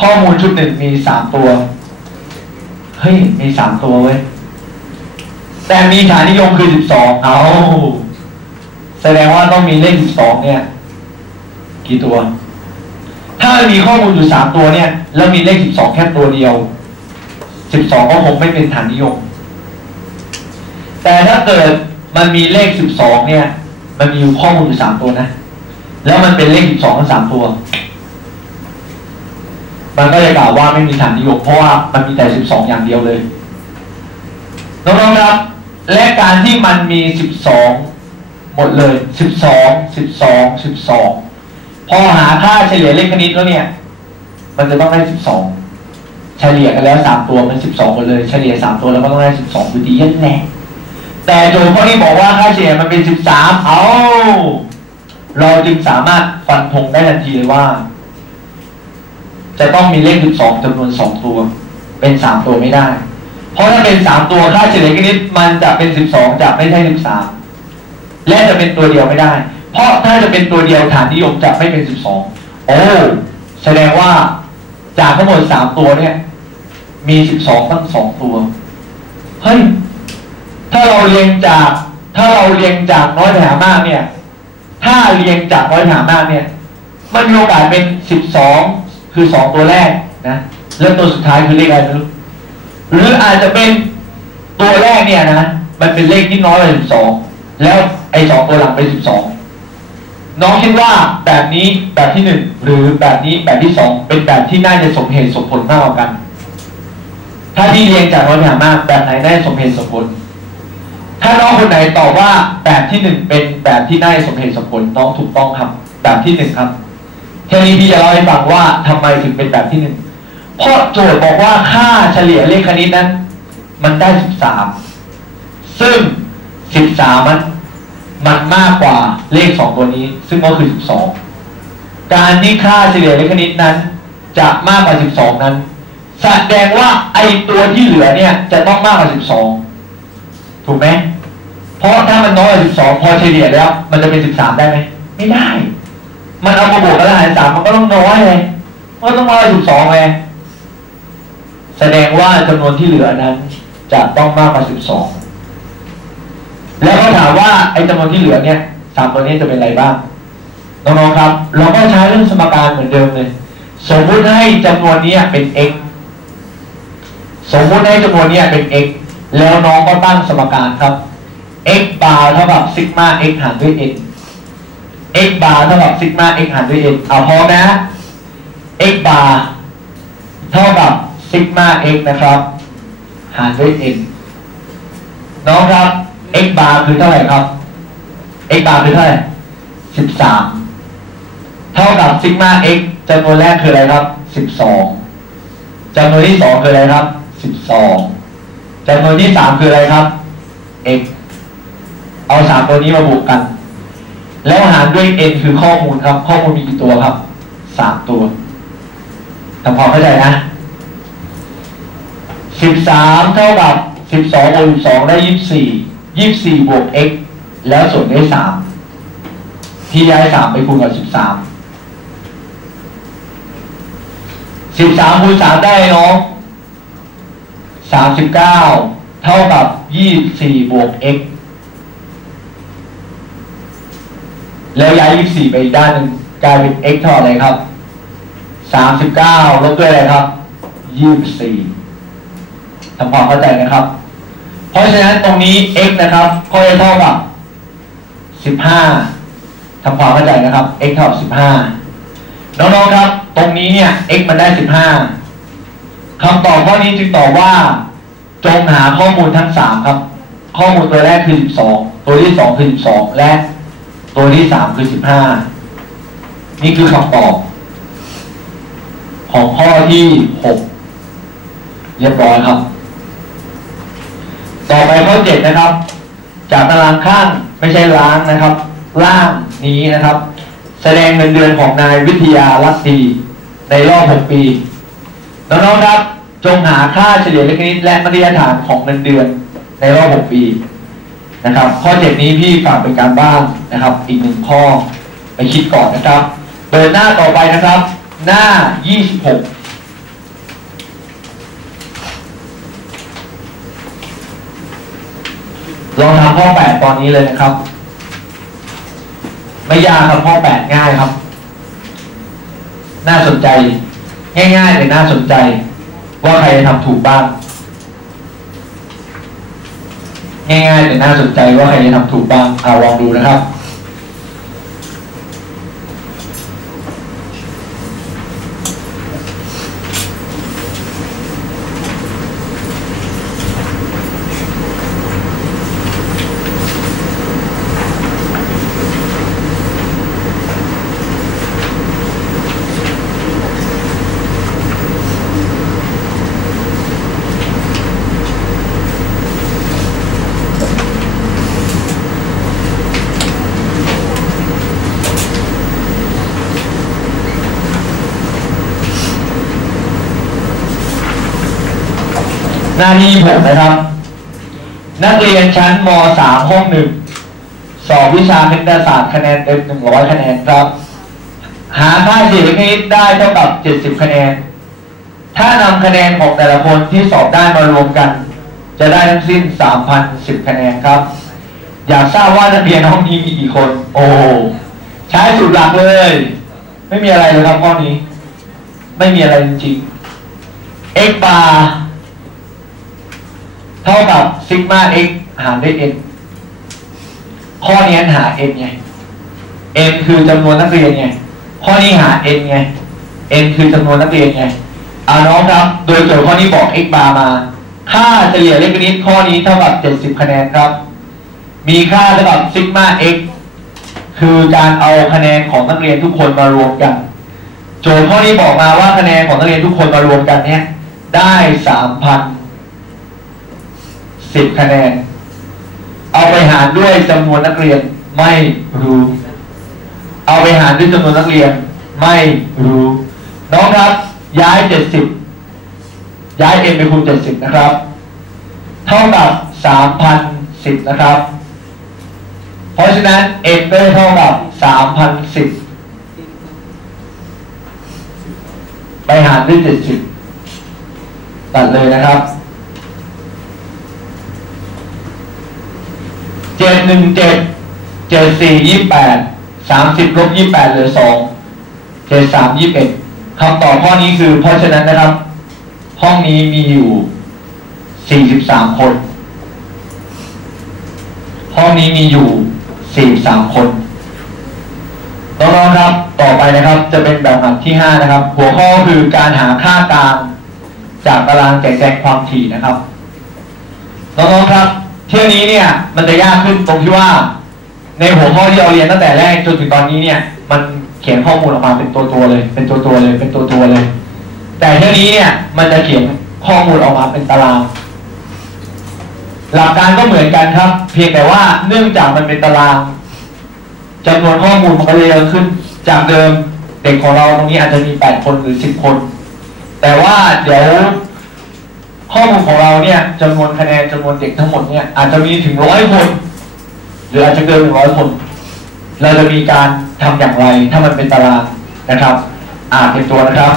ข้อมูลชุดหนึ่งมีสามตัว เฮ้ย มีสามตัวเว้ย แต่มีฐานนิยมคือสิบสองเอาแสดงว่าต้องมีเลขสิบสองเนี่ย กี่ตัว ถ้ามีข้อมูลอยู่สามตัวเนี่ย แล้วมีเลขสิบสองแค่ตัวเดียวสิบสองก็คงไม่เป็นฐานนิยม แต่ถ้าเกิดมันมีเลขสิบสองเนี่ย มันมีอยู่ข้อมูลอยู่สามตัวนะ แล้วมันเป็นเลขสิบสองทั้งสามตัว มันก็จะกล่าวว่าไม่มีฐานนิยมเพราะว่ามันมีแต่สิบสองอย่างเดียวเลยน้องๆครับ และการที่มันมีสิบสองหมดเลยสิบสองสิบสองสิบสองพอหาค่าเฉลี่ยเลขคณิตแล้วเนี่ย มันจะต้องได้สิบสองเฉลี่ยกันแล้วสามตัวมันสิบสองหมดเลย เฉลี่ยสามตัวแล้วก็ต้องได้สิบสองอยู่ดีนั่นแหละแต่โจทย์ข้อนี้บอกว่าค่าเฉลี่ยมันเป็นสิบสามเอา เราจึงสามารถฟันธงได้ทันทีเลยว่า จะต้องมีเลขสิบสองจำนวนสองตัว เป็นสามตัวไม่ได้ เพราะถ้าเป็นสามตัวค่าเฉลี่ยคณิตมันจะเป็นสิบสองจะไม่ใช่สิบสามและจะเป็นตัวเดียวไม่ได้ เพราะถ้าจะเป็นตัวเดียวฐานนิยมจะไม่เป็นสิบสองโอ้แสดงว่าจากทั้งหมดสามตัวเนี่ย มีสิบสองตั้งสองตัวเฮ้ยถ้าเราเรียงจาก ถ้าเราเรียงจากน้อยไปหามากเนี่ย ถ้าเรียงจากน้อยไปหามากเนี่ย มันมีโอกาสเป็นสิบสอง คือสองตัวแรกนะแล้วตัวสุดท้ายคือเลขอะไรไม่รู้หรืออาจจะเป็นตัวแรกเนี่ยนะมันเป็นเลขที่น้อยกว่าสิบสองแล้วไอ้สองตัวหลังเป็นสิบสองน้องคิดว่าแบบนี้แบบที่หนึ่งหรือแบบนี้แบบที่สองเป็นแบบที่น่าจะสมเหตุสมผลมากกว่ากัน ถ้าที่เรียงจากน้อยไปหามากแบบไหนได้สมเหตุสมผล ถ้าน้องคนไหนตอบว่าแบบที่หนึ่งเป็นแบบที่ได้สมเหตุสมผลน้องถูกต้องครับ แบบที่หนึ่งครับ ทีนี้พี่จะเล่าให้ฟังว่าทำไมถึงเป็นแบบที่หนึ่งเพราะโจทย์บอกว่าค่าเฉลี่ยเลขคณิตนั้น มันได้สิบสามซึ่งสิบสามมันมันมากกว่าเลขสองตัวนี้ ซึ่งก็คือสิบสองการที่ค่าเฉลี่ยเลขคณิตนั้น จะมากกว่าสิบสองนั้นแสดงว่าไอตัวที่เหลือเนี่ย จะต้องมากกว่าสิบสองถูกไหมเพราะถ้ามันน้อยกว่าสิบสองพอเฉลี่ยแล้ว มันจะเป็นสิบสามได้ไหมไม่ได้ มันเอามาบวกกันแล้ว มมันก็ต้องน้อยเลยมันก็ต้องน้อยกว่าสิบสองไงแสดงว่าจำนวนที่เหลือนั้น จะต้องมากกว่า12แล้วก็ถามว่าไอ้จำนวนที่เหลือเนี่ยสามตัวนี้จะเป็นอะไรบ้างน้องๆครับ เราก็ใช้เรื่องสมการเหมือนเดิมเลย สมมุติให้จำนวนนี้เป็น x สมมุติให้จำนวนนี้เป็น x แล้วน้องก็ตั้งสมการครับ x บาร์เท่ากับซิกมา x หารด้วย n x บาร์เท่ากับซิกมา x หารด้วย n เอาพร้อมนะ x บาร์เท่ากับซิกมา x นะครับ หารด้วย n น้องครับ x บาร์คือเท่าไหร่ครับ x บาร์คือเท่าไหร่สิบสามเท่ากับซิกมา x จำนวนแรกคืออะไรครับสิบสองจำนวนที่สองคืออะไรครับสิบสองจำนวนที่สามคืออะไรครับ x เอาสามตัวนี้มาบวกกัน แล้วหารด้วย n คือข้อมูลครับ ข้อมูลมีกี่ตัวครับสามตัวทำความเข้าใจนะสิบสามเท่ากับสิบสองบวกสิบสองได้ยี่สิบสี่ยี่สิบสี่บวก x แล้วส่วนได้สามพี่ย้ายสามไปคูณกับสิบสามสิบสามคูณสามได้เนาะสามสิบเก้าเท่ากับยี่สิบสี่บวก x แล้วย้ายยี่สี่ไปอีกด้านหนึ่งกลายเป็น x เท่าอะไรครับสามสิบเก้าลบด้วยอะไรครับยี่สิบสี่ทำความเข้าใจนะครับ เพราะฉะนั้นตรงนี้ x นะครับก็จะเท่ากับ15ทำความเข้าใจนะครับ x เท่ากับ15น้องๆครับ ตรงนี้เนี่ย x มันได้15คำตอบข้อนี้จึงตอบว่า จงหาข้อมูลทั้ง3ครับ ข้อมูลตัวแรกคือ12ตัวที่2คือ12และ ตัวที่3คือ15นี่คือคำตอบ ของข้อที่6เรียบร้อยครับ ต่อไปข้อเจ็ดนะครับ จากตารางข้างไม่ใช่ล้างนะครับ ล่างนี้นะครับ แสดงเงินเดือนของนายวิทยาลัตตีในรอบ 6 ปีน้องๆครับ จงหาค่าเฉลี่ยเลขคณิตและมาตรฐานของเงินเดือนในรอบ 6 ปี นะครับข้อเจ็ดนี้พี่ฝากเป็นการบ้านนะครับ อีกหนึ่งข้อไปคิดก่อนนะครับ เดินหน้าต่อไปนะครับ หน้า 26ลองทำข้อ8ตอนนี้เลยนะครับ ไม่ยากครับข้อ8ง่ายครับ น่าสนใจ ง่ายๆเลยน่าสนใจ ว่าใครทำถูกบ้าง ง่ายๆแต่น่าสนใจว่าใครจะทำถูกบ้างเอาลองดูนะครับ หน้าที่ผมนะครับ นักเรียนชั้นม .3 ห้องหนึ่งสอบวิชาคณิตศาสตร์คะแนนเต็ม100 คะแนนครับ หาค่าเฉลี่ยคณิตได้เท่ากับ 70 คะแนน ถ้านำคะแนนของแต่ละคนที่สอบได้มารวมกัน จะได้ทั้งสิ้น 3,010 คะแนนครับ อยากทราบว่านักเรียนห้องนี้มีกี่คน โอ้ใช้สูตรหลักเลย ไม่มีอะไรเลยครับข้อนี้ ไม่มีอะไรจริงๆ x bar เท่ากับซิกมา x หารด้วย n ข้อนี้หา n ไง n คือจำนวนนักเรียนไงข้อนี้หา n ไง n คือจำนวนนักเรียนไงอ่าน้องครับ โดยโจทย์ข้อนี้บอก x bar มา ค่าเฉลี่ยเลขคณิตข้อนี้เท่ากับ 70 คะแนนครับ มีค่าเท่ากับซิกมา x คือการเอาคะแนนของนักเรียนทุกคนมารวมกัน โจทย์ข้อนี้บอกมาว่าคะแนนของนักเรียนทุกคนมารวมกันเนี้ยได้ 3,000 สิบคะแนน เอาไปหารด้วยจำนวนนักเรียนไม่รู้ เอาไปหารด้วยจำนวนนักเรียนไม่รู้ น้องครับ ย้ายเจ็ดสิบย้ายเอ็นไปคูณเจ็ดสิบนะครับ เท่ากับสามพันสิบนะครับ เพราะฉะนั้นเอ็นก็เท่ากับสามพันสิบไปหารด้วยเจ็ดสิบตัดเลยนะครับ เจ็ดหนึ่งเจ็ดเจ็ดสี่ยี่แปดสามสิบลบยี่แปดเหลือสองเจ็ดสามยี่เอ็ดคำตอบข้อนี้คือเพราะฉะนั้นนะครับ ห้องนี้มีอยู่สี่สิบสามคน ห้องนี้มีอยู่สี่สามคนน้องๆครับต่อไปนะครับจะเป็นแบบหัดที่ห้านะครับ หัวข้อคือการหาค่ากลางจากตารางแจกแจงความถี่นะครับน้องๆครับ เที่ยวนี้เนี่ยมันจะยากขึ้นตรงที่ว่า ในหัวข้อที่เราเรียนตั้งแต่แรกจนถึงตอนนี้เนี่ย มันเขียนข้อมูลออกมาเป็นตัวตัวๆเลย เป็นตัวตัวๆเลย เป็นตัวตัวๆเลย แต่เที่ยวนี้เนี่ยมันจะเขียนข้อมูลออกมาเป็นตาราง หลักการก็เหมือนกันครับ เพียงแต่ว่าเนื่องจากมันเป็นตารางจำนวนข้อมูลมันก็เลยเยอะขึ้น จากเดิมเด็กของเราตรงนี้อาจจะมี 8 คนหรือ 10 คน แต่ว่าเดี๋ยว ข้อมูลของเราเนี่ยจำนวนคะแนนจำนวนเด็กทั้งหมดเนี่ยอาจจะมีถึงร้อยคน หรืออาจจะเกินหนึ่งร้อยคน เราจะมีการทำอย่างไรถ้ามันเป็นตารางนะครับ อ่านเป็นตัวนะครับ